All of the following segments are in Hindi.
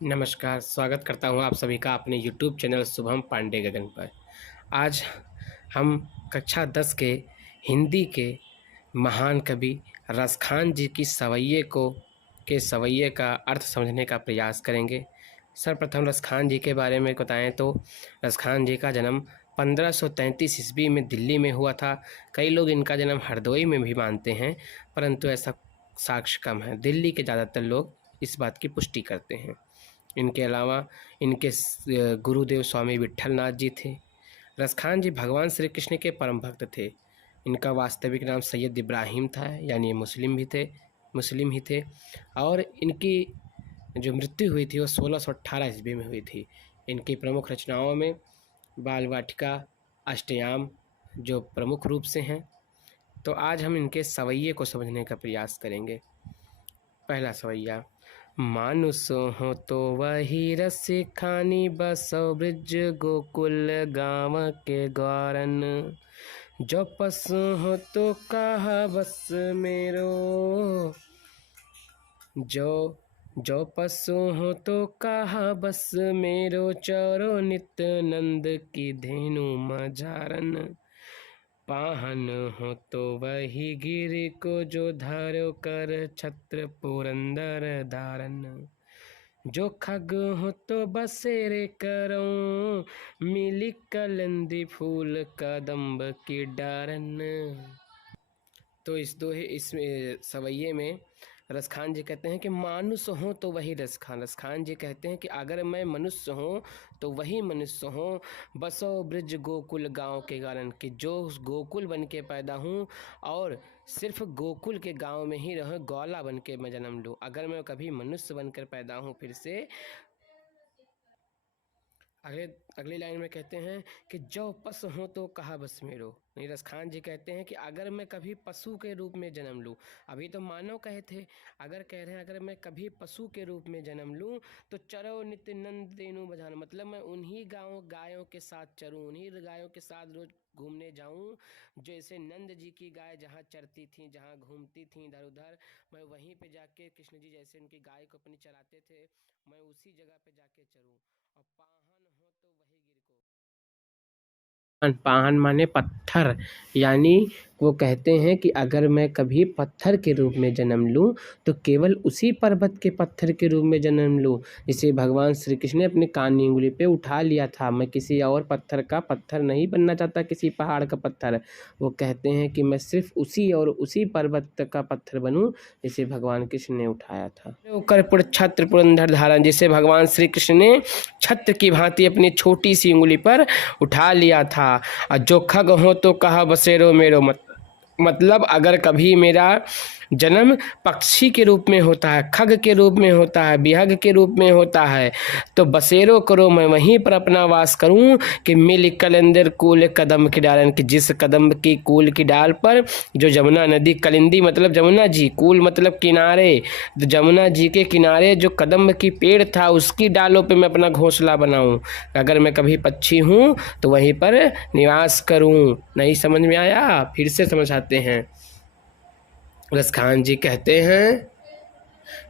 नमस्कार, स्वागत करता हूँ आप सभी का अपने यूट्यूब चैनल शुभम पांडे गगन पर। आज हम कक्षा 10 के हिंदी के महान कवि रसखान जी की सवैये का अर्थ समझने का प्रयास करेंगे। सर्वप्रथम रसखान जी के बारे में बताएं तो रसखान जी का जन्म 1533 ईस्वी में दिल्ली में हुआ था। कई लोग इनका जन्म हरदोई में भी मानते हैं, परंतु ऐसा साक्ष्य कम है। दिल्ली के ज़्यादातर लोग इस बात की पुष्टि करते हैं। इनके अलावा इनके गुरुदेव स्वामी विट्ठलनाथ जी थे। रसखान जी भगवान श्री कृष्ण के परम भक्त थे। इनका वास्तविक नाम सैयद इब्राहिम था, यानी ये मुस्लिम ही थे। और इनकी जो मृत्यु हुई थी वो 1618 ईस्वी में हुई थी। इनकी प्रमुख रचनाओं में बाल वाटिका, अष्टयाम जो प्रमुख रूप से हैं। तो आज हम इनके सवैये को समझने का प्रयास करेंगे। पहला सवैया। मानुष हो तो वही रस खानी, बसो ब्रज गोकुल गाँव के ग्वारन। जो पशु हो तो कहा बस मेरो, जो पशु हो तो कहा बस मेरो, चरो नित्य नंद की धेनु मझारन। पाहन हो तो वही गिर को, जो धारो कर छत्र पुरंदर धारन। जो खग हो तो बसेरे करो, मिली कलंदी फूल कदम्ब की डारन। तो इस सवैये में रसखान जी कहते हैं कि मानुष हो तो वही रसखान। रसखान जी कहते हैं कि अगर मैं मनुष्य हूँ तो वही मनुष्य हूँ, बसो ब्रज गोकुल गांव के कारण, कि जो गोकुल बन के पैदा हूँ और सिर्फ गोकुल के गांव में ही रह ग्वाला बन के मैं जन्म लूँ। अगर मैं कभी मनुष्य बनकर पैदा हूँ फिर से, अगली लाइन में कहते हैं कि जो पशु हो तो कहा बस मेरो। नीरज खान जी कहते हैं कि अगर मैं कभी पशु के रूप में जन्म लूँ, अभी तो मानव कहे थे, अगर कह रहे हैं अगर मैं कभी पशु के रूप में जन्म लूँ तो चरो नित्य नंद देनु बजाना, मतलब मैं उन्हीं गायों के साथ चरूँ, उन्हीं गायों के साथ रोज घूमने जाऊँ। जैसे नंद जी की गाय जहाँ चरती थी, जहाँ घूमती थी इधर उधर, मैं वहीं पे जाके कृष्ण जी जैसे उनकी गाय को अपनी चराते थे, मैं उसी जगह पे जाके चरूँ। और पाहन माने पत्थर, यानी वो कहते हैं कि अगर मैं कभी पत्थर के रूप में जन्म लूँ तो केवल उसी पर्वत के पत्थर के रूप में जन्म लूँ जिसे भगवान श्री कृष्ण ने अपनी कानी उंगली पे उठा लिया था। मैं किसी और पत्थर का पत्थर नहीं बनना चाहता, किसी पहाड़ का पत्थर। वो कहते हैं कि मैं सिर्फ उसी पर्वत का पत्थर बनूँ जिसे भगवान कृष्ण ने उठाया था। कर्पूर छत्र पुरंदर धारण, जिसे भगवान श्री कृष्ण ने छत्र की भांति अपनी छोटी सी उंगली पर उठा लिया था। और जो खग हो तो कहा बसेरो मेरो, मतलब अगर कभी मेरा जन्म पक्षी के रूप में होता है, खग के रूप में होता है, बिहग के रूप में होता है, तो बसेरो करो मैं वहीं पर अपना वास करूं कि मिल कलंदर कूल कदम की डालन, कि जिस कदम की कूल की डाल पर जो जमुना नदी, कलिंदी मतलब जमुना जी, कूल मतलब किनारे, तो जमुना जी के किनारे जो कदम की पेड़ था उसकी डालों पे मैं अपना घोंसला बनाऊं। अगर मैं कभी पक्षी हूं तो वहीं पर निवास करूं। नहीं समझ में आया? फिर से समझाते हैं। रसखान जी कहते हैं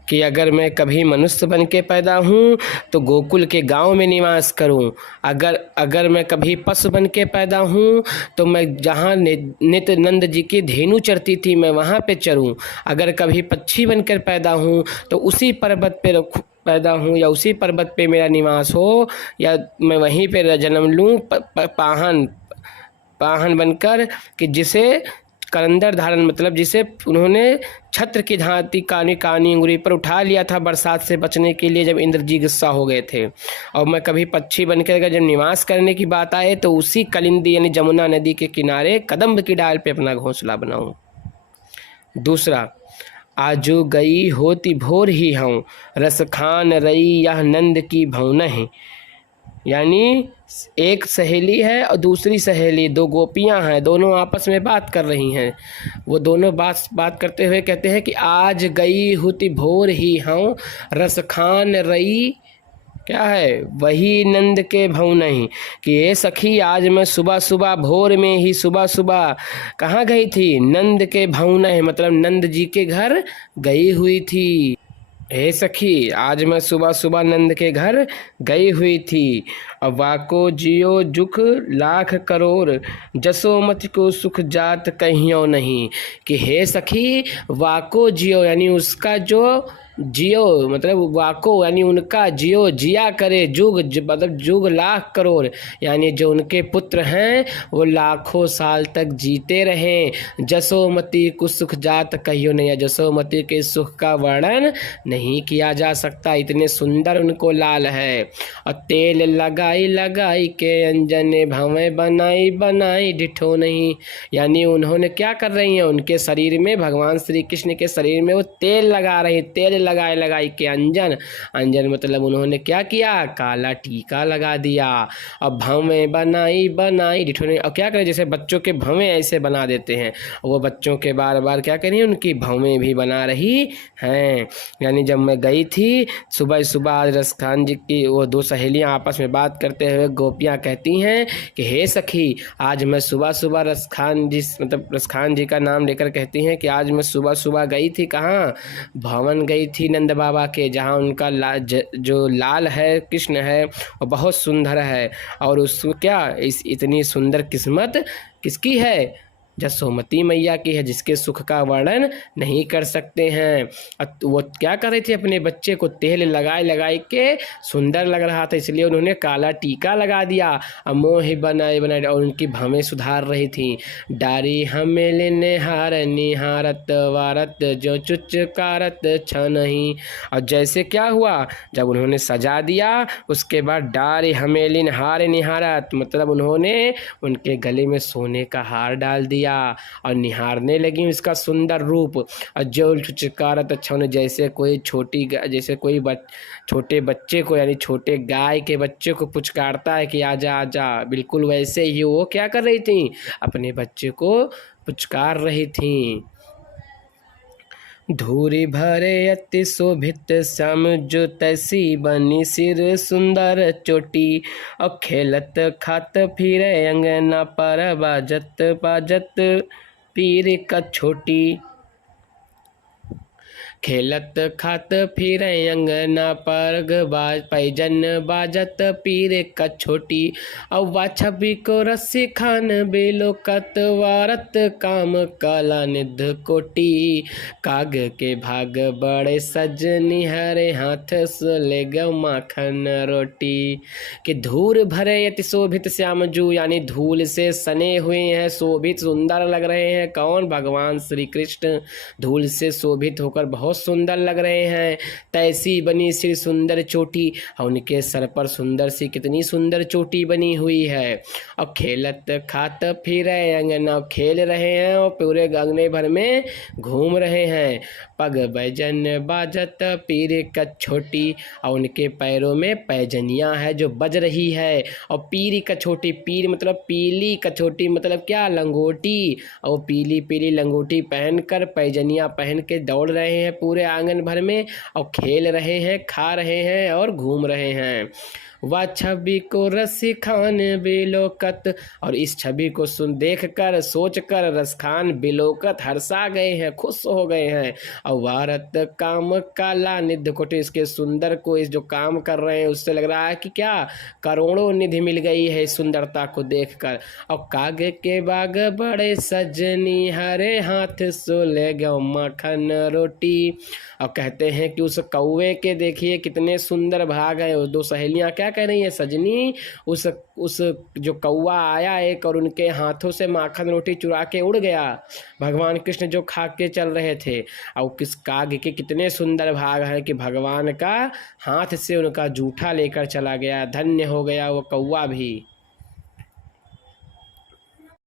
कि अगर मैं कभी मनुष्य बन के पैदा हूँ तो गोकुल के गांव में निवास करूँ। अगर मैं कभी पशु बन के पैदा हूँ तो मैं जहाँ नित्य नंद जी की धेनु चरती थी मैं वहाँ पे चरूँ। अगर कभी पक्षी बनकर पैदा हूँ तो उसी पर्वत पे पैदा हूँ या उसी पर्वत पे मेरा निवास हो, या मैं वहीं पे जन्म लूँ पाहन बनकर, कि जिसे कलंदर धारण मतलब जिसे उन्होंने छत्र की धांति कानी अंगुरी पर उठा लिया था बरसात से बचने के लिए, जब इंद्र जी गुस्सा हो गए थे। और मैं कभी पक्षी बनकर अगर जब निवास करने की बात आए तो उसी कलिंदी यानी जमुना नदी के किनारे कदम्ब की डाल पे अपना घोंसला बनाऊं। दूसरा, आजू गई होती भोर ही हूँ, रस खान रई यह नंद की भौना है, यानी एक सहेली है और दूसरी सहेली, दो गोपियां हैं, दोनों आपस में बात कर रही हैं। वो दोनों बात करते हुए कहते हैं कि आज गई हुती भोर ही हूँ, रस खान रई क्या है वही नंद के भौनहि, कि ये सखी आज मैं सुबह सुबह भोर में ही सुबह कहाँ गई थी? नंद के भौनहि मतलब नंद जी के घर गई हुई थी। हे सखी, आज मैं सुबह सुबह नंद के घर गई हुई थी। अब वाको जियो जुख लाख करोड़, जसोमति को सुख जात कहियो नहीं। कि हे सखी, वाको जियो यानी उसका जो जियो मतलब वाको यानी उनका जियो जिया करे जुग मतलब जुग लाख करोड़, यानी जो उनके पुत्र हैं वो लाखों साल तक जीते रहें। जसोमति को सुख जात कहियो नहीं, या जसोमति के सुख का वर्णन नहीं किया जा सकता, इतने सुंदर उनको लाल है। और तेल लगाई लगाई के अंजने भवें बनाई बनाई डिठो नहीं, यानी उन्होंने क्या कर रही हैं, उनके शरीर में भगवान श्री कृष्ण के शरीर में वो तेल लगा रही, तेल लगाए लगाई के अंजन, अंजन मतलब उन्होंने क्या किया, काला टीका लगा दिया। और भवें बनाई बनाई डिठो नहीं, और क्या करें, जैसे बच्चों के भवें ऐसे बना देते हैं, वो बच्चों के बार बार क्या करें, उनकी भवें भी बना रही हैं। यानी जब मैं गई थी सुबह सुबह, आज रस खान जी की वो दो सहेलियां आपस में बात करते हुए गोपियां कहती हैं कि हे सखी, आज मैं सुबह सुबह रस खान जी मतलब रस खान जी का नाम लेकर कहती हैं कि आज मैं सुबह सुबह गई थी, कहाँ, भवन गई थी नंद बाबा के, जहाँ उनका जो लाल है कृष्ण है वो बहुत सुंदर है। और उसको क्या इतनी सुंदर किस्मत किसकी है, जसोमती मैया की है, जिसके सुख का वर्णन नहीं कर सकते हैं। वो क्या कर रहे थे, अपने बच्चे को तेल लगाए लगाए के सुंदर लग रहा था, इसलिए उन्होंने काला टीका लगा दिया। मोह बनाए बनाए और उनकी भवें सुधार रही थी। डारी हमें निहार निहारत वारत जो चुचकारत छ नहीं। और जैसे क्या हुआ, जब उन्होंने सजा दिया उसके बाद डारी हमेलिन हार निहारत मतलब उन्होंने उनके गले में सोने का हार डाल दिया और निहारने लगी उसका सुंदर रूप। और जो चुचकारत अच्छा ने जैसे कोई जैसे कोई छोटे बच्चे को यानी छोटे गाय के बच्चे को पुचकारता है कि आजा आजा, बिल्कुल वैसे ही वो क्या कर रही थी, अपने बच्चे को पुचकार रही थी। धूरी भरे अति शोभित श्याम जो तैसी बनी सिर सुंदर चोटी। और खेलत खात फिरे अंगना पर बाजत बाजत पीर का छोटी। खेलत खात फिर अंगना पर पैजन बाजत पीर का छोटी। अव्वा छवि को रस्सी खान बेलोकत वारत काम काला निध कोटी। काग के भाग बड़े सजनी हरे हाथ ले गौ माखन रोटी। कि धूल भरे अति शोभित श्यामजू यानी धूल से सने हुए हैं, शोभित सुंदर लग रहे हैं। कौन, भगवान श्री कृष्ण धूल से शोभित होकर बहुत सुंदर लग रहे हैं। तैसी बनी सी सुंदर चोटी, और उनके सर पर सुंदर सी कितनी सुंदर चोटी बनी हुई है। और खेलत खात फिर अंगना खेल रहे हैं और पूरे अंगने भर में घूम रहे हैं। पग बैजन बाजत पीर का छोटी, और उनके पैरों में पैजनियां है जो बज रही है। और पीरी का छोटी, पीर मतलब पीली कछोटी मतलब क्या, लंगोटी। और पीली पीली लंगोटी पहनकर पैजनियां पहन के दौड़ रहे हैं पूरे आंगन भर में, और खेल रहे हैं, खा रहे हैं और घूम रहे हैं। वह छवि को रसी खान बिलोकत, और इस छवि को देख कर सोच कर रसखान बिलोकत हर्षा गए हैं, खुश हो गए हैं। और वारत काम काला निधि कोटि, इसके सुंदर को इस जो काम कर रहे हैं उससे लग रहा है कि क्या करोड़ों निधि मिल गई है सुंदरता को देखकर। और काग के बाग बड़े सजनी हरे हाथ सोले गौ माखन रोटी। और कहते हैं कि उस कौवे के देखिए कितने सुंदर भाग है। वो दो सहेलियां क्या कह रही हैं, सजनी उस जो कौवा आया एक और उनके हाथों से माखन रोटी चुरा के उड़ गया, भगवान कृष्ण जो खा के चल रहे थे। और किस काग के कितने सुंदर भाग है कि भगवान का हाथ से उनका जूठा लेकर चला गया, धन्य हो गया वो कौवा भी।